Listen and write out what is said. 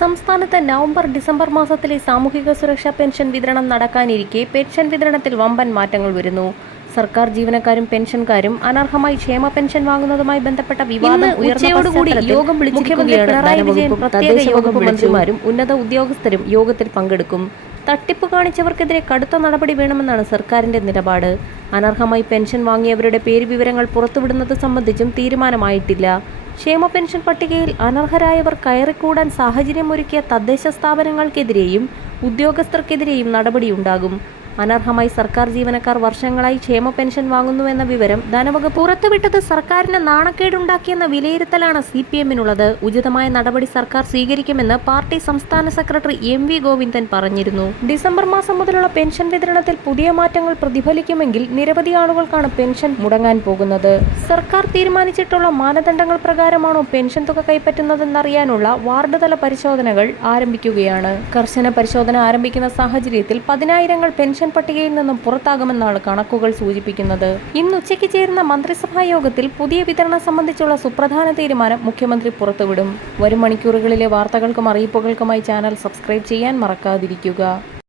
സംസ്ഥാനത്ത് November December മാസത്തിലെ സാമൂഹിക സുരക്ഷാ പെൻഷൻ വിതരണം നടക്കാനിരിക്കെ പെൻഷൻ വിതരണത്തിൽ വമ്പൻ മാറ്റങ്ങൾ വരുന്നു. സർക്കാർ ജീവനക്കാരും പെൻഷൻകാരും അനർഹമായി ക്ഷേമ പെൻഷൻ വാങ്ങുന്നതുമായി ബന്ധപ്പെട്ട വിവാദം ഉയർച്ചയോടുകൂടി യോഗം വിളിച്ചിരിക്കുകയാണ് പിണറായി വിജയൻ പ്രത്യേക യോഗം മന്ത്രിമാരും ഉന്നത ഉദ്യോഗസ്ഥരും യോഗത്തിൽ പങ്കെടുക്കും. തട്ടിപ്പ് കാണിച്ചവർക്കെതിരെ കടുത്ത നടപടി വേണമെന്നാണ് സർക്കാരിന്റെ നിലപാട്. അനർഹമായി പെൻഷൻ വാങ്ങിയവരുടെ പേര് വിവരങ്ങൾ പുറത്തുവിടുന്നത് സംബന്ധിച്ചും തീരുമാനമായിട്ടില്ല. ക്ഷേമ പെൻഷൻ പട്ടികയിൽ അനർഹരായവർ കയറിക്കൂടാൻ സാഹചര്യമൊരുക്കിയ തദ്ദേശ സ്ഥാപനങ്ങൾക്കെതിരെയും ഉദ്യോഗസ്ഥർക്കെതിരെയും നടപടിയുണ്ടാകും. അനർഹമായി സർക്കാർ ജീവനക്കാർ വർഷങ്ങളായി ക്ഷേമ പെൻഷൻ വാങ്ങുന്നുവെന്ന വിവരം ധനവകുപ്പ് പുറത്തുവിട്ടത് സർക്കാരിന് നാണക്കേടുണ്ടാക്കിയെന്ന വിലയിരുത്തലാണ് സി പി എമ്മിനുള്ളത് ഉചിതമായ നടപടി സർക്കാർ സ്വീകരിക്കുമെന്ന് പാർട്ടി സംസ്ഥാന സെക്രട്ടറി എം വി ഗോവിന്ദൻ പറഞ്ഞിരുന്നു. ഡിസംബർ മാസം മുതലുള്ള പെൻഷൻ വിതരണത്തിൽ പുതിയ മാറ്റങ്ങൾ പ്രതിഫലിക്കുമെങ്കിൽ നിരവധി ആളുകൾക്കാണ് പെൻഷൻ മുടങ്ങാൻ പോകുന്നത്. സർക്കാർ തീരുമാനിച്ചിട്ടുള്ള മാനദണ്ഡങ്ങൾ പ്രകാരമാണോ പെൻഷൻ തുക കൈപ്പറ്റുന്നതെന്നറിയാനുള്ള വാർഡ് തല പരിശോധനകൾ ആരംഭിക്കുകയാണ്. കർശന പരിശോധന ആരംഭിക്കുന്ന സാഹചര്യത്തിൽ പതിനായിരങ്ങൾ പെൻഷൻ പട്ടികയിൽ നിന്നും പുറത്താകുമെന്നാണ് കണക്കുകൾ സൂചിപ്പിക്കുന്നത്. ഇന്ന് ഉച്ചയ്ക്ക് ചേരുന്ന മന്ത്രിസഭാ യോഗത്തിൽ പുതിയ വിതരണം സംബന്ധിച്ചുള്ള സുപ്രധാന തീരുമാനം മുഖ്യമന്ത്രി പുറത്തുവിടും. വരും മണിക്കൂറുകളിലെ വാർത്തകൾക്കും അറിയിപ്പുകൾക്കുമായി ചാനൽ സബ്സ്ക്രൈബ് ചെയ്യാൻ മറക്കാതിരിക്കുക.